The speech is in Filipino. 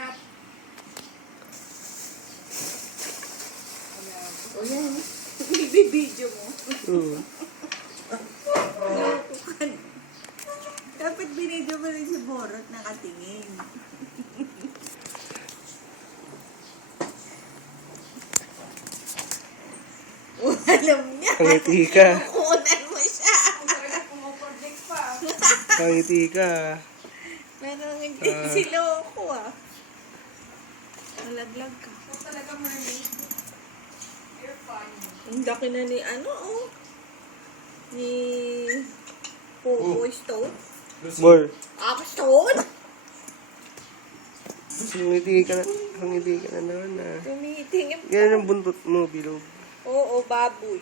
Hanap. O yan. Ibibidyo mo. Dapat binidyo mo rin si Borot nakatingin. Alam niya. Pangiti ka. Kukunan mo siya. Pumuproject pa. Pangiti ka. Pero hindi siloko ah. Nalaglag ka. Ito talaga mermaid. You're funny. Ang laki na ni ano oh. Ni Popoy Stone. Bor. Stone? Pangiti ka na. Pangiti ka na naman ah. Tumitingin pa. Yan ang buntot mo, bilog. Oo, baboy.